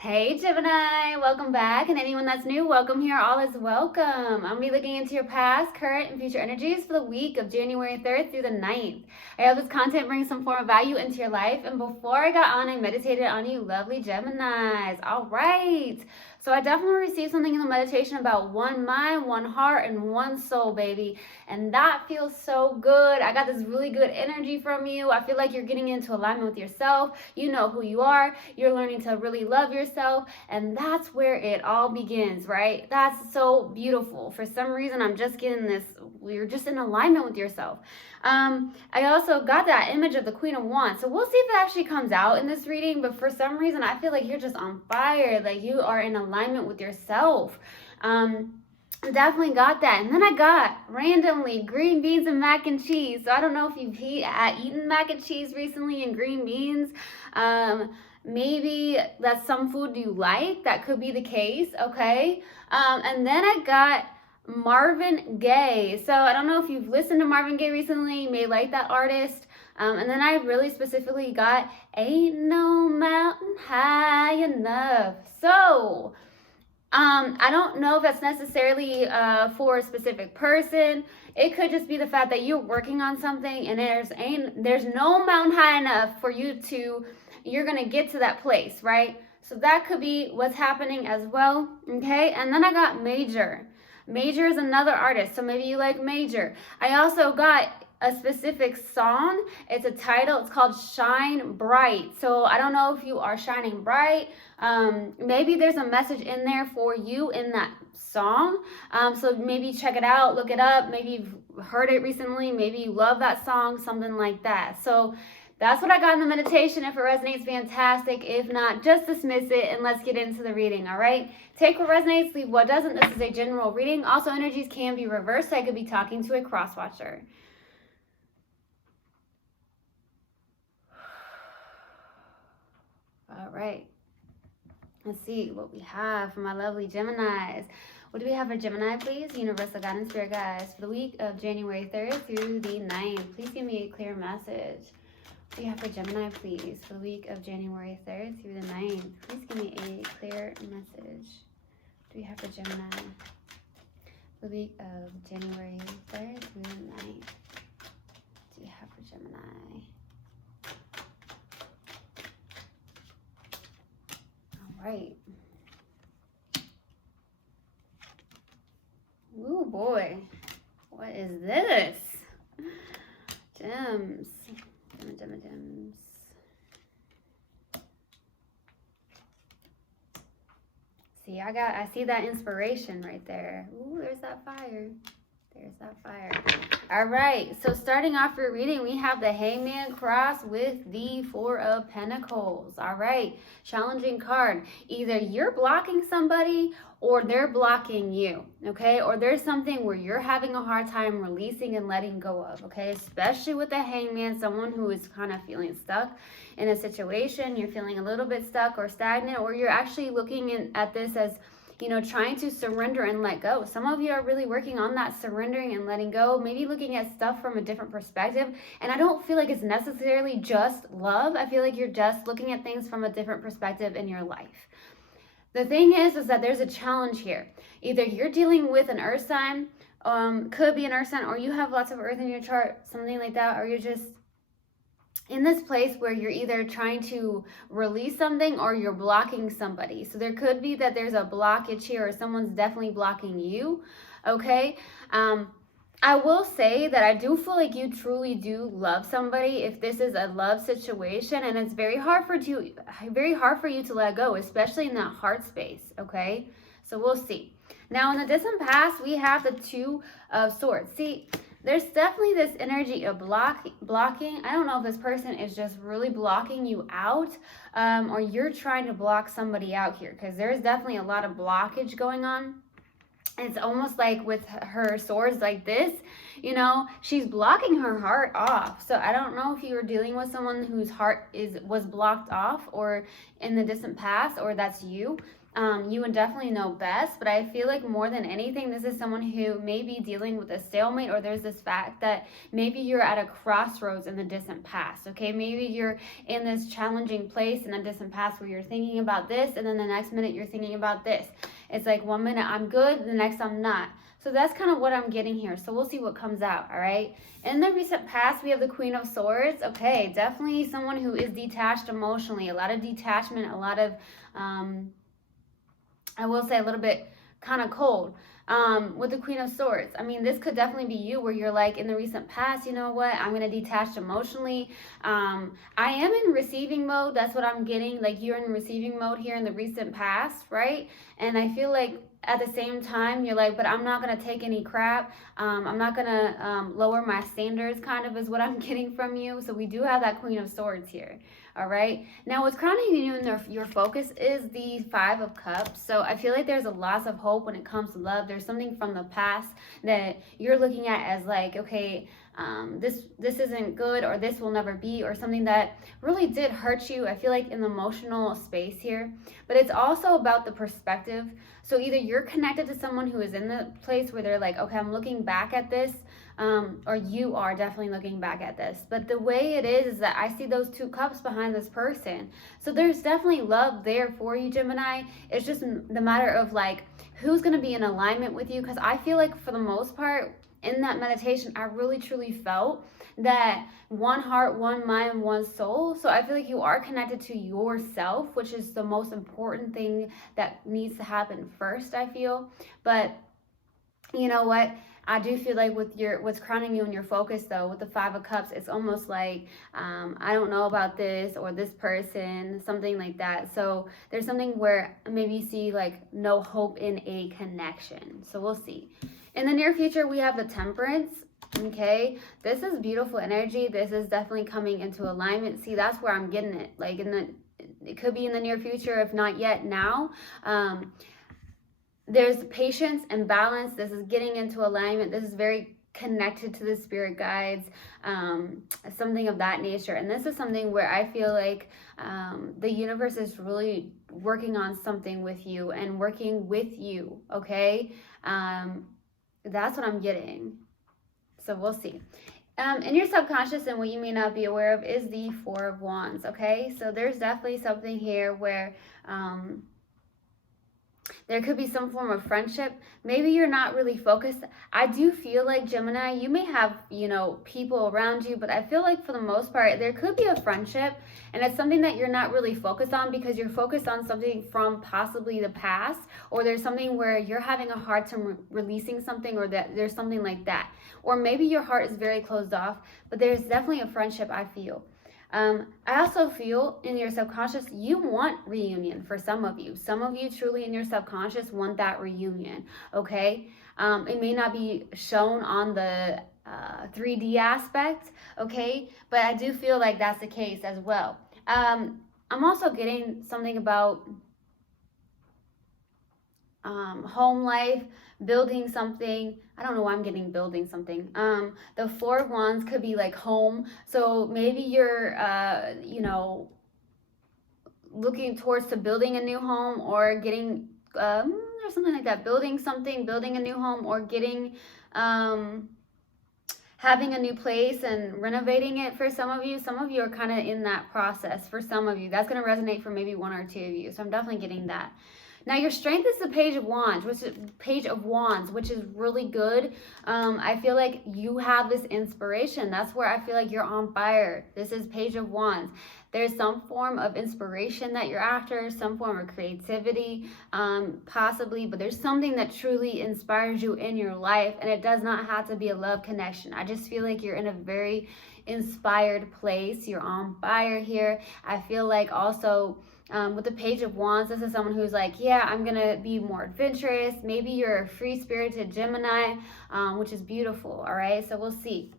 Hey Gemini, welcome back, and anyone that's new, welcome here. All is welcome. I'm going to be looking into your past, current, and future energies for the week of January 3rd through the 9th. I hope this content brings some form of value into your life, and before I got on, I meditated on you lovely Geminis. All right. So I definitely received something in the meditation about one mind, one heart, and one soul, baby. And that feels so good. I got this really good energy from you. I feel like you're getting into alignment with yourself. You know who you are. You're learning to really love yourself. And that's where it all begins, right? That's so beautiful. For some reason, I'm just getting this. You're just in alignment with yourself. I also got that image of the Queen of Wands. So we'll see if it actually comes out in this reading. But for some reason, I feel like you're just on fire. Like you are in alignment with yourself. Definitely got that. And then I got randomly green beans and mac and cheese. So I don't know if you've eaten mac and cheese recently and green beans. Maybe that's some food you like. That could be the case. Okay. And then I got Marvin Gaye. So I don't know if you've listened to Marvin Gaye recently. You may like that artist. And then I really specifically got Ain't No Mountain High Enough. So I don't know if that's necessarily for a specific person. It could just be the fact that you're working on something and there's no mountain high enough for you're gonna get to that place, right? So that could be what's happening as well. Okay, and then I got Major. Major is another artist, so maybe you like Major. I also got a specific song. It's a title. It's called Shine Bright. So I don't know if you are shining bright. Maybe there's a message in there for you in that song. So maybe check it out, look it up. Maybe you've heard it recently. Maybe you love that song, something like that. So that's what I got in the meditation. If it resonates, fantastic. If not, just dismiss it and let's get into the reading, all right? Take what resonates, leave what doesn't. This is a general reading. Also, energies can be reversed. I could be talking to a cross-watcher. All right. Let's see what we have for my lovely Geminis. What do we have for Gemini, please? Universal guidance, spirit guides for the week of January 3rd through the 9th. Please give me a clear message. What do you have for Gemini, please, for the week of January 3rd through the 9th? Please give me a clear message. What do we have for Gemini for the week of January 3rd through the 9th? What do you have for Gemini? All right. Ooh, boy. What is this? Gems. Gems. See, I see that inspiration right there. Ooh, there's that fire. There's that fire. All right, so starting off your reading, we have the Hangman cross with the Four of Pentacles. All right, challenging card. Either you're blocking somebody or they're blocking you, okay? Or there's something where you're having a hard time releasing and letting go of, okay? Especially with the Hangman, someone who is kind of feeling stuck in a situation. You're feeling a little bit stuck or stagnant, or you're actually looking at this as, you know, trying to surrender and let go. Some of you are really working on that surrendering and letting go, maybe looking at stuff from a different perspective. And I don't feel like it's necessarily just love. I feel like you're just looking at things from a different perspective in your life. The thing is that there's a challenge here. Either you're dealing with an earth sign, could be an earth sign, or you have lots of earth in your chart, something like that, or you're just in this place where you're either trying to release something or you're blocking somebody. So there could be that there's a blockage here, or someone's definitely blocking you, okay? I will say that I do feel like you truly do love somebody if this is a love situation, and it's very hard for you to let go, especially in that heart space, okay? So we'll see. Now, in the distant past, we have the Two of Swords. See, there's definitely this energy of blocking. I don't know if this person is just really blocking you out, or you're trying to block somebody out here, because there's definitely a lot of blockage going on. it's almost like with her swords like this, you know, she's blocking her heart off. So I don't know if you were dealing with someone whose heart was blocked off, or in the distant past, or that's you. You would definitely know best, but I feel like more than anything, this is someone who may be dealing with a stalemate, or there's this fact that maybe you're at a crossroads in the distant past, okay? Maybe you're in this challenging place in the distant past where you're thinking about this, and then the next minute you're thinking about this. It's like one minute I'm good, the next I'm not. So that's kind of what I'm getting here. So we'll see what comes out, all right? In the recent past, we have the Queen of Swords. Okay, definitely someone who is detached emotionally. A lot of detachment, a lot of, I will say a little bit kind of cold. With the Queen of Swords, I mean, this could definitely be you, where you're like, in the recent past, you know what, I'm going to detach emotionally. I am in receiving mode. That's what I'm getting. Like, you're in receiving mode here in the recent past, right? And I feel like at the same time, you're like, but I'm not going to take any crap. I'm not going to lower my standards, kind of is what I'm getting from you. So we do have that Queen of Swords here. All right. Now, what's crowning you in your focus is the Five of Cups. So I feel like there's a loss of hope when it comes to love. There's something from the past that you're looking at as like, okay, this isn't good, or this will never be, or something that really did hurt you. I feel like in the emotional space here, but it's also about the perspective. So either you're connected to someone who is in the place where they're like, okay, I'm looking back at this, or you are definitely looking back at this. But the way it is that I see those two cups behind this person. So there's definitely love there for you, Gemini. It's just the matter of like, who's going to be in alignment with you. Because I feel like for the most part, in that meditation, I really truly felt that one heart, one mind, one soul. So I feel like you are connected to yourself, which is the most important thing that needs to happen first, I feel. But you know what? I do feel like with what's crowning you in your focus, though, with the Five of Cups, it's almost like, I don't know about this or this person, something like that. So there's something where maybe you see like no hope in a connection. So we'll see. In the near future, we have the Temperance. Okay, this is beautiful energy. This is definitely coming into alignment. See, that's where I'm getting it. Like it could be in the near future, if not yet now. There's patience and balance. This is getting into alignment. This is very connected to the spirit guides, something of that nature. And this is something where I feel like the universe is really working on something with you and working with you, okay? That's what I'm getting. So we'll see. In your subconscious, and what you may not be aware of, is the Four of Wands, okay? So there's definitely something here where there could be some form of friendship. Maybe you're not really focused. I do feel like, Gemini, you may have, you know, people around you, but I feel like for the most part, there could be a friendship, and it's something that you're not really focused on because you're focused on something from possibly the past, or there's something where you're having a hard time releasing something, or that there's something like that. Or maybe your heart is very closed off, but there's definitely a friendship, I feel. I also feel in your subconscious, you want reunion for some of you. Some of you truly in your subconscious want that reunion, okay? It may not be shown on the 3D aspect, okay? But I do feel like that's the case as well. I'm also getting something about home life, building something. I don't know why I'm getting building something. The Four of Wands could be like home. So maybe you're, you know, looking towards to building a new home, or getting, or something like that. Building something, building a new home, or getting, having a new place and renovating it for some of you. Some of you are kind of in that process for some of you. That's going to resonate for maybe one or two of you. So I'm definitely getting that. Now, your strength is the Page of Wands, which is really good. I feel like you have this inspiration. That's where I feel like you're on fire. This is Page of Wands. There's some form of inspiration that you're after, some form of creativity, possibly, but there's something that truly inspires you in your life, and it does not have to be a love connection. I just feel like you're in a very inspired place. You're on fire here. I feel like also, with the Page of Wands, this is someone who's like, yeah, I'm going to be more adventurous. Maybe you're a free-spirited Gemini, which is beautiful, all right? So we'll see.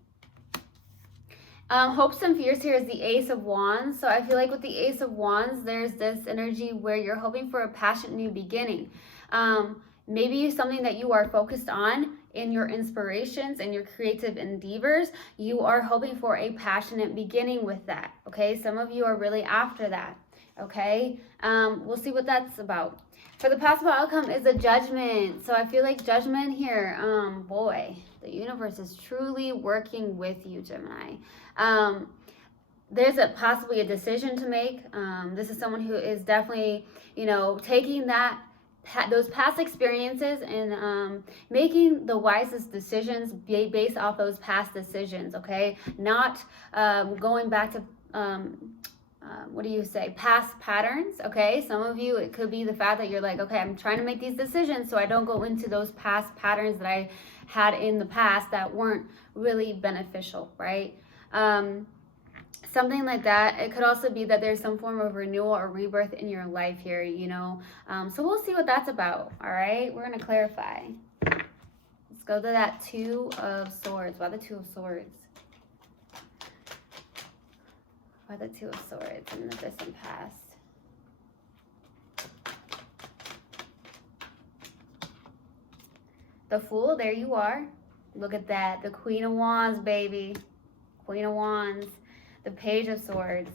Hopes and fears here is the Ace of Wands. So I feel like with the Ace of Wands, there's this energy where you're hoping for a passionate new beginning. maybe something that you are focused on in your inspirations and your creative endeavors. You are hoping for a passionate beginning with that, okay? Some of you are really after that, okay? We'll see what that's about. For the possible outcome is a judgment. So I feel like judgment here, boy, the universe is truly working with you, Gemini. There's possibly a decision to make. This is someone who is definitely, taking those past experiences and making the wisest decisions based off those past decisions, okay? Not going back to past patterns, okay? Some of you, it could be the fact that you're like, okay, I'm trying to make these decisions so I don't go into those past patterns that I had in the past that weren't really beneficial, right? Something like that. It could also be that there's some form of renewal or rebirth in your life here, so we'll see what that's about. All right, we're going to clarify. Let's go to that Two of Swords. Why the Two of Swords? Why the Two of Swords in the distant past? The Fool, there you are. Look at that. The Queen of Wands, baby. Queen of Wands. The Page of Swords.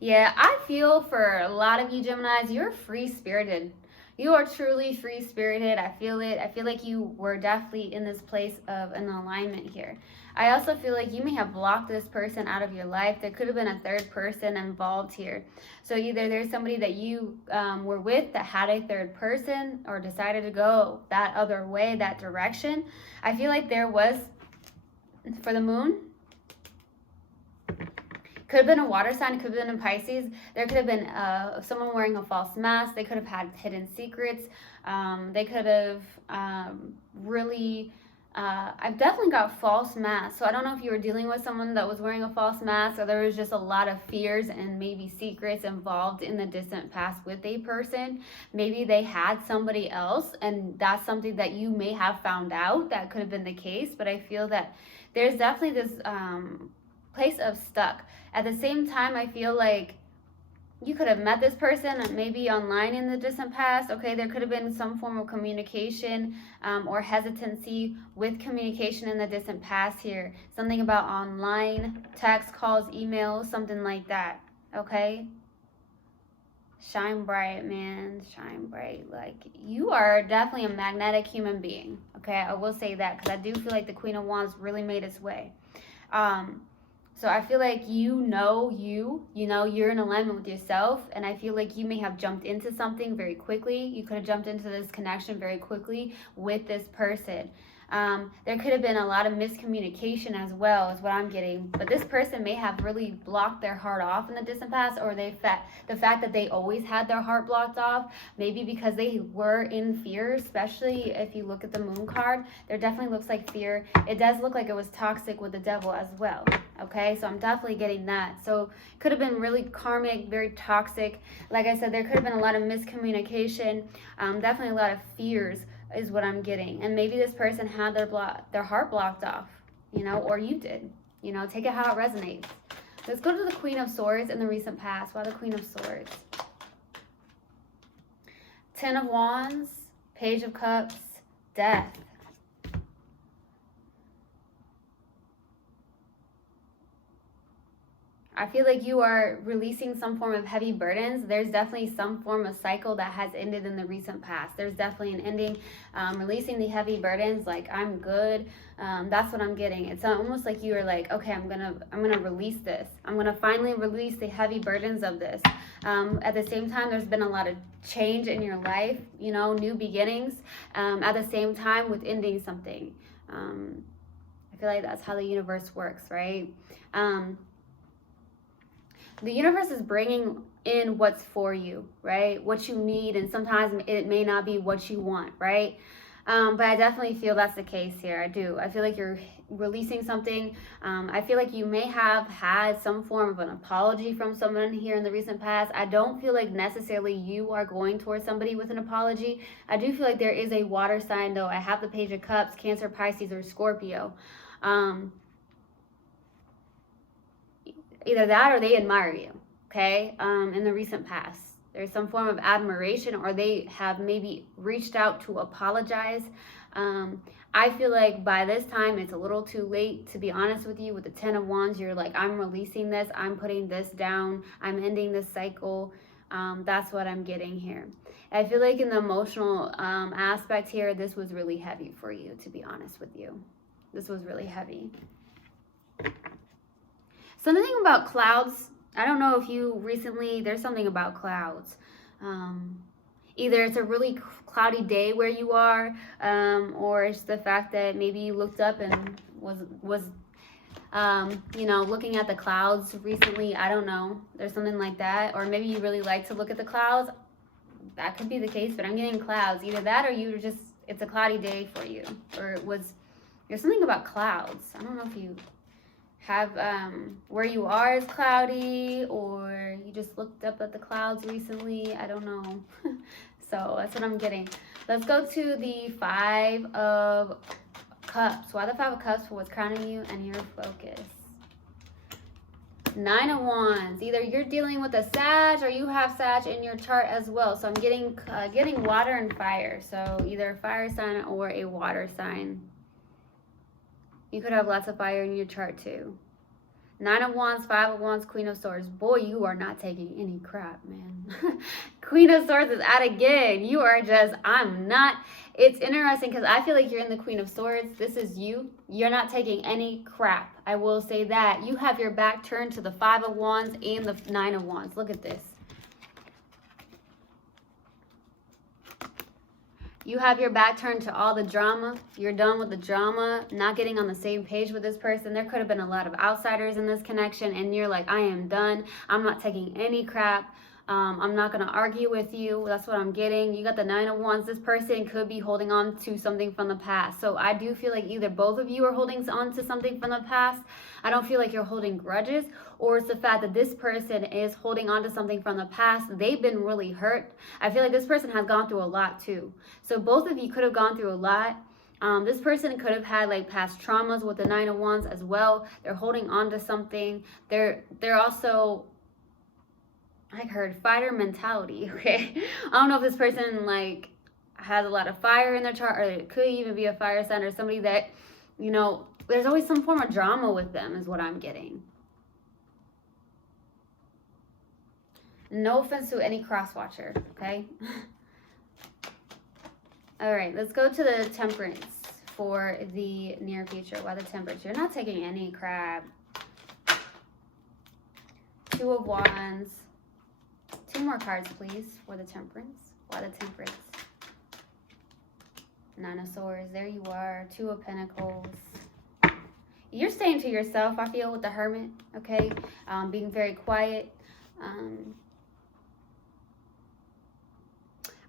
Yeah, I feel for a lot of you Geminis, you're free-spirited. You are truly free-spirited. I feel it. I feel like you were definitely in this place of an alignment here. I also feel like you may have blocked this person out of your life. There could have been a third person involved here. So either there's somebody that you were with that had a third person or decided to go that other way, that direction. I feel like there was, for the Moon, could have been a water sign, could have been in Pisces. There could have been someone wearing a false mask. They could have had hidden secrets. They could have I've definitely got false masks. So I don't know if you were dealing with someone that was wearing a false mask, or there was just a lot of fears and maybe secrets involved in the distant past with a person. Maybe they had somebody else, and that's something that you may have found out. That could have been the case, but I feel that there's definitely this place of stuck. At the same time, I feel like you could have met this person maybe online in the distant past. Okay, there could have been some form of communication or hesitancy with communication in the distant past here. Something about online, text, calls, emails, something like that. Okay? Shine bright, man. Shine bright. Like, you are definitely a magnetic human being. Okay, I will say that because I do feel like the Queen of Wands really made its way. So I feel like you're in alignment with yourself, and I feel like you may have jumped into something very quickly. You could have jumped into this connection very quickly with this person. There could have been a lot of miscommunication as well, is what I'm getting. But this person may have really blocked their heart off in the distant past, or the fact that they always had their heart blocked off, maybe because they were in fear, especially if you look at the Moon card. There definitely looks like fear. It does look like it was toxic with the Devil as well. Okay, so I'm definitely getting that. So it could have been really karmic, very toxic. Like I said, there could have been a lot of miscommunication, definitely a lot of fears is what I'm getting. And maybe this person had their heart blocked off, or you did. Take it how it resonates. Let's go to the Queen of Swords in the recent past. Why the Queen of Swords? Ten of Wands, Page of Cups, Death. I feel like you are releasing some form of heavy burdens. There's definitely some form of cycle that has ended in the recent past. There's definitely an ending, releasing the heavy burdens. Like, I'm good. That's what I'm getting. It's almost like you are like, okay, I'm gonna release this. I'm gonna finally release the heavy burdens of this. At the same time, there's been a lot of change in your life. New beginnings. At the same time, with ending something. I feel like that's how the universe works, right? The universe is bringing in what's for you, right? What you need, and sometimes it may not be what you want, right? But I definitely feel that's the case here. I do. I feel like you're releasing something. I feel like you may have had some form of an apology from someone here in the recent past. I don't feel like necessarily you are going towards somebody with an apology. I do feel like there is a water sign, though. I have the Page of Cups, Cancer, Pisces, or Scorpio. Either that or they admire you, okay, in the recent past. There's some form of admiration, or they have maybe reached out to apologize. I feel like by this time it's a little too late, to be honest with you. With the 10 of Wands, you're like, I'm releasing this, I'm putting this down, I'm ending this cycle. That's what I'm getting here. I feel like in the emotional aspect here, this was really heavy for you, to be honest with you. This was really heavy. Something about clouds. I don't know if you recently, there's something about clouds. Either it's a really cloudy day where you are, or it's the fact that maybe you looked up and was you know, looking at the clouds recently. I don't know. There's something like that. Or maybe you really like to look at the clouds. That could be the case, but I'm getting clouds. Either that, or you just, it's a cloudy day for you. Or it was, there's something about clouds. I don't know if you have, where you are is cloudy, or you just looked up at the clouds recently. I don't know. So that's what I'm getting. Let's go to the 5 of Cups. Why the 5 of Cups? For what's crowning you and your focus. 9 of Wands. Either you're dealing with a Sag, or you have Sag in your chart as well. So I'm getting water and fire. So either a fire sign or a water sign. You could have lots of fire in your chart too. 9 of Wands, 5 of Wands, Queen of Swords. Boy, you are not taking any crap, man. Queen of Swords is out again. You are just, I'm not. It's interesting because I feel like you're in the Queen of Swords. This is you. You're not taking any crap. I will say that. You have your back turned to the 5 of Wands and the 9 of Wands. Look at this. You have your back turned to all the drama. You're done with the drama, not getting on the same page with this person. There could have been a lot of outsiders in this connection, and you're like, I am done. I'm not taking any crap. I'm not going to argue with you. That's what I'm getting. You got the 9 of Wands. This person could be holding on to something from the past. So I do feel like either both of you are holding on to something from the past. I don't feel like you're holding grudges, or it's the fact that this person is holding on to something from the past. They've been really hurt. I feel like this person has gone through a lot too. So both of you could have gone through a lot. This person could have had like past traumas with the 9 of Wands as well. They're holding on to something. They're also, I heard fighter mentality, okay? I don't know if this person like has a lot of fire in their chart, or it could even be a fire sign, or somebody that, you know, there's always some form of drama with them is what I'm getting. No offense to any cross-watcher, okay? All right, let's go to the Temperance for the near future. Why the Temperance? You're not taking any crap. 2 of Wands. 2 more cards, please, for the Temperance. Why the Temperance? 9 of Swords. There you are. 2 of Pentacles. You're staying to yourself, I feel, with the Hermit, okay? Being very quiet.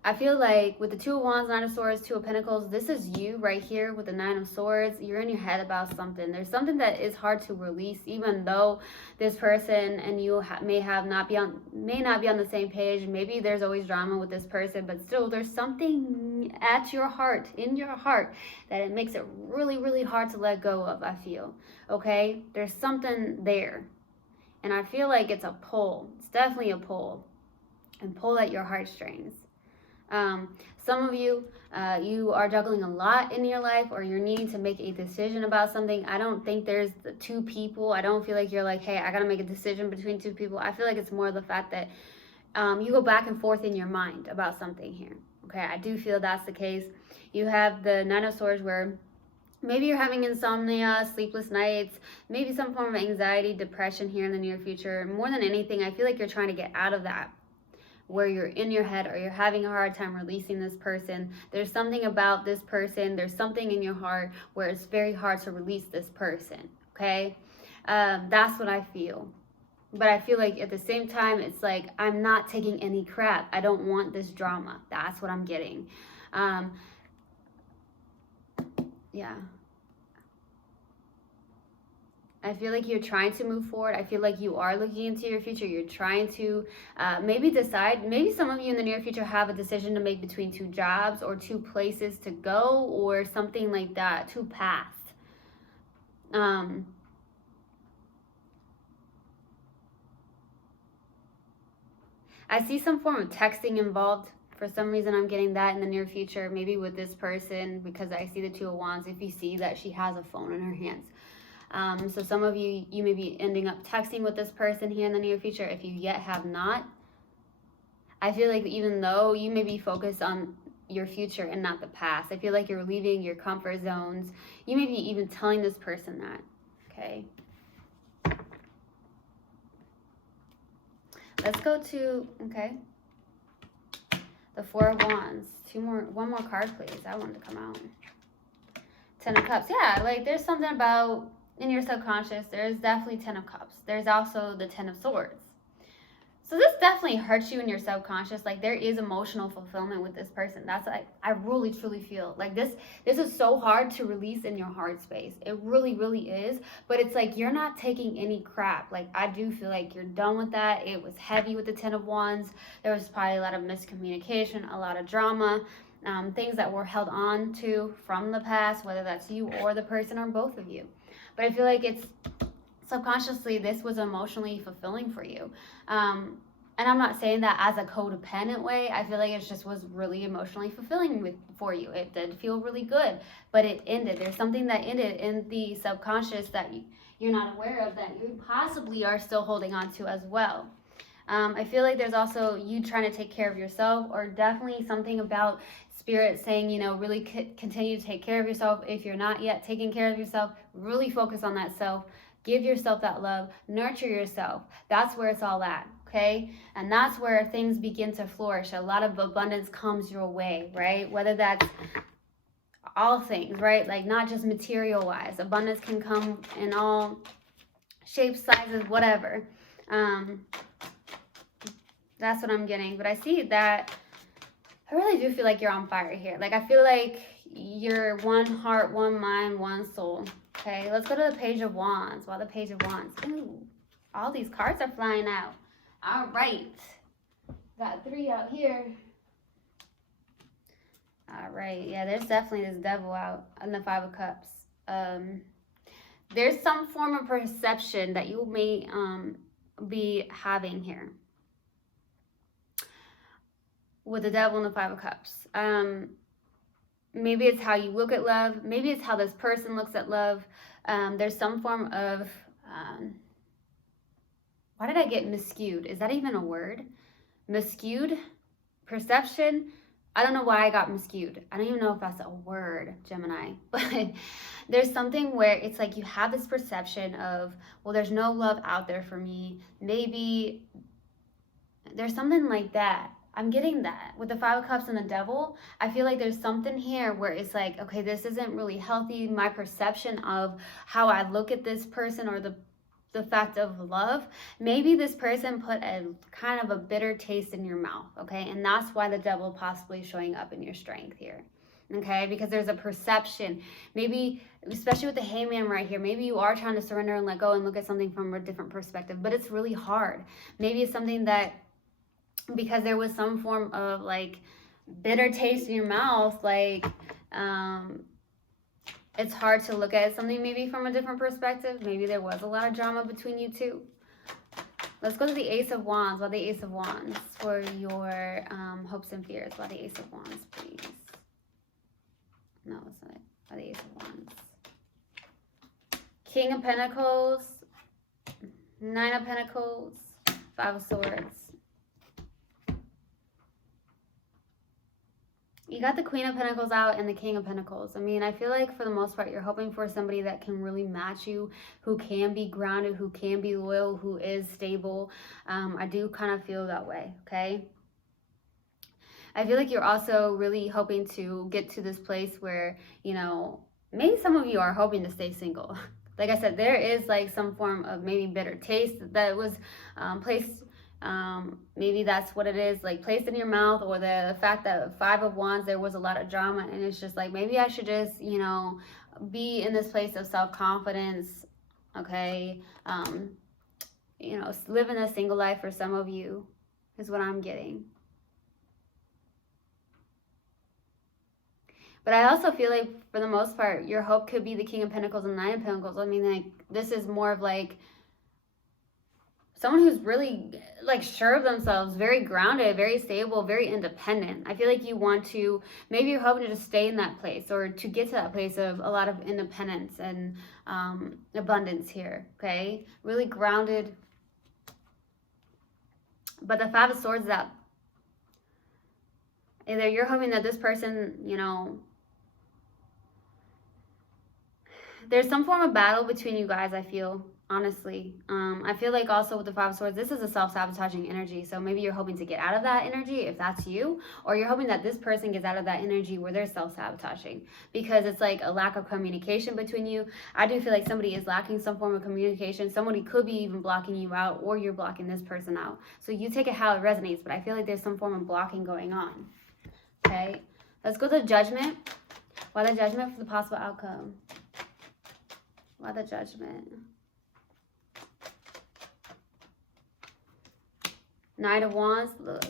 I feel like with the 2 of Wands, 9 of Swords, 2 of Pentacles, this is you right here with the 9 of Swords. You're in your head about something. There's something that is hard to release, even though this person and you may not be on the same page. Maybe there's always drama with this person, but still there's something at your heart, in your heart, that it makes it really, really hard to let go of, I feel. Okay? There's something there. And I feel like it's a pull. It's definitely a pull. And pull at your heartstrings. Some of you, you are juggling a lot in your life, or you're needing to make a decision about something. I don't think there's the 2 people. I don't feel like you're like, hey, I got to make a decision between 2 people. I feel like it's more the fact that you go back and forth in your mind about something here. Okay, I do feel that's the case. You have the 9 of Swords where maybe you're having insomnia, sleepless nights, maybe some form of anxiety, depression here in the near future. More than anything, I feel like you're trying to get out of that, where you're in your head, or you're having a hard time releasing this person. There's something about this person. There's something in your heart where it's very hard to release this person, okay? That's what I feel. But I feel like at the same time, it's like, I'm not taking any crap. I don't want this drama. That's what I'm getting. Yeah. I feel like you're trying to move forward. I feel like you are looking into your future. You're trying to maybe decide. Maybe some of you in the near future have a decision to make between 2 jobs, or 2 places to go, or something like that. 2 paths. I see some form of texting involved. For some reason, I'm getting that in the near future, maybe with this person, because I see the Two of Wands. If you see that she has a phone in her hands. So some of you, you may be ending up texting with this person here in the near future. If you yet have not, I feel like even though you may be focused on your future and not the past, I feel like you're leaving your comfort zones. You may be even telling this person that, okay? Let's go to, okay, the Four of Wands. One more card, please. I wanted to come out. Ten of Cups. Yeah, like there's something about in your subconscious. There's definitely Ten of Cups. There's also the Ten of Swords. So this definitely hurts you in your subconscious. Like there is emotional fulfillment with this person. That's like, I really truly feel like this is so hard to release in your heart space. It really, really is. But it's like you're not taking any crap. Like I do feel like you're done with that. It was heavy with the Ten of Wands. There was probably a lot of miscommunication, a lot of drama, things that were held on to from the past, whether that's you or the person or both of you. But I feel like it's subconsciously, this was emotionally fulfilling for you. And I'm not saying that as a codependent way. I feel like it just was really emotionally fulfilling for you. It did feel really good, but it ended. There's something that ended in the subconscious that you're not aware of, that you possibly are still holding on to as well. I feel like there's also you trying to take care of yourself, or definitely something about Spirit saying, you know, really continue to take care of yourself. If you're not yet taking care of yourself, really focus on that self. Give yourself that love, nurture yourself. That's where it's all at, okay? And that's where things begin to flourish. A lot of abundance comes your way, right? Whether that's all things, right? Like not just material-wise. Abundance can come in all shapes, sizes, whatever. That's what I'm getting. But I see that I really do feel like you're on fire here. Like I feel like you're one heart, one mind, one soul. Okay, let's go to the Page of Wands. Wow, the Page of Wands. Ooh, all these cards are flying out. All right. Got 3 out here. All right. Yeah, there's definitely this devil out in the Five of Cups. There's some form of perception that you may be having here with the devil and the Five of Cups. Maybe it's how you look at love. Maybe it's how this person looks at love. There's some form of, why did I get miscued? Is that even a word? Miscued? Perception? I don't know why I got miscued. I don't even know if that's a word, Gemini. But there's something where it's like you have this perception of, well, there's no love out there for me. Maybe there's something like that. I'm getting that. With the Five of Cups and the Devil, I feel like there's something here where it's like, okay, this isn't really healthy. My perception of how I look at this person, or the fact of love, maybe this person put a kind of a bitter taste in your mouth, okay? And that's why the Devil possibly showing up in your strength here, okay? Because there's a perception. Maybe, especially with the Hangman right here, maybe you are trying to surrender and let go and look at something from a different perspective, but it's really hard. Maybe it's something that, because there was some form of like bitter taste in your mouth, like it's hard to look at something maybe from a different perspective. Maybe there was a lot of drama between you two. Let's go to the Ace of Wands. Why the Ace of Wands for your hopes and fears? Why the Ace of Wands, please? No, it's not it. Why the Ace of Wands? King of Pentacles, Nine of Pentacles, Five of Swords. You got the Queen of Pentacles out and the King of Pentacles. I mean, I feel like for the most part, you're hoping for somebody that can really match you, who can be grounded, who can be loyal, who is stable. I do kind of feel that way, okay? I feel like you're also really hoping to get to this place where, you know, maybe some of you are hoping to stay single. Like I said, there is like some form of maybe bitter taste that was placed. Maybe that's what it is, like placed in your mouth, or the fact that Five of Wands, there was a lot of drama, and it's just like, maybe I should just, you know, be in this place of self-confidence, okay? You know, living a single life for some of you is what I'm getting. But I also feel like for the most part, your hope could be the King of Pentacles and Nine of Pentacles. I mean, like, this is more of like someone who's really like sure of themselves, very grounded, very stable, very independent. I feel like you want to, maybe you're hoping to just stay in that place or to get to that place of a lot of independence and abundance here, okay? Really grounded. But the Five of Swords is out. Either you're hoping that this person, you know, there's some form of battle between you guys, I feel, honestly. I feel like also with the Five of Swords, this is a self-sabotaging energy. So maybe you're hoping to get out of that energy if that's you, or you're hoping that this person gets out of that energy where they're self-sabotaging, because it's like a lack of communication between you. I do feel like somebody is lacking some form of communication. Somebody could be even blocking you out, or you're blocking this person out. So you take it how it resonates, but I feel like there's some form of blocking going on. Okay, let's go to the Judgment. Why the Judgment for the possible outcome? Why the Judgment? Knight of Wands, look.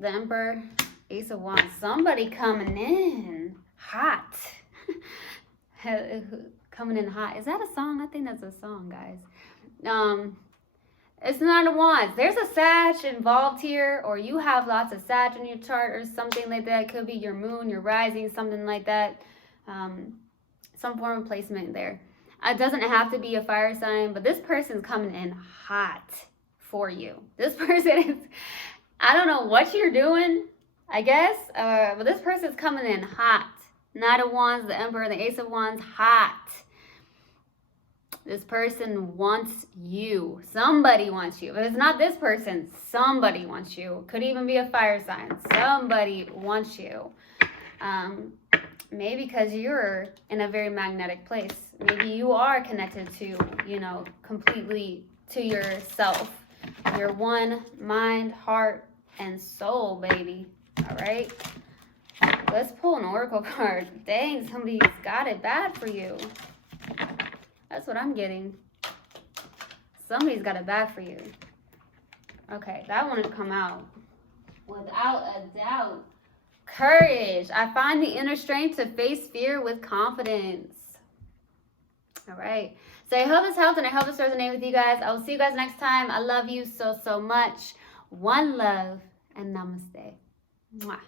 The Emperor, Ace of Wands. Somebody coming in hot. Coming in hot. Is that a song? I think that's a song, guys. It's Knight of Wands. There's a Sag involved here, or you have lots of Sag in your chart or something like that. It could be your moon, your rising, something like that. Some form of placement there. It doesn't have to be a fire sign, but this person's coming in hot for you. This person is, I don't know what you're doing, I guess, but this person's coming in hot. Knight of Wands, the Emperor, the Ace of Wands, hot. This person wants you. Somebody wants you. If it's not this person, somebody wants you. Could even be a fire sign. Somebody wants you. Maybe because you're in a very magnetic place. Maybe you are connected to, you know, completely to yourself. Your one mind, heart, and soul, baby. All right? Let's pull an oracle card. Dang, somebody's got it bad for you. That's what I'm getting. Somebody's got it bad for you. Okay, that one has come out. Without a doubt. Courage. I find the inner strength to face fear with confidence. All right. So I hope this helped and I hope this resonates with you guys. I will see you guys next time. I love you so, so much. One love and namaste. Mwah.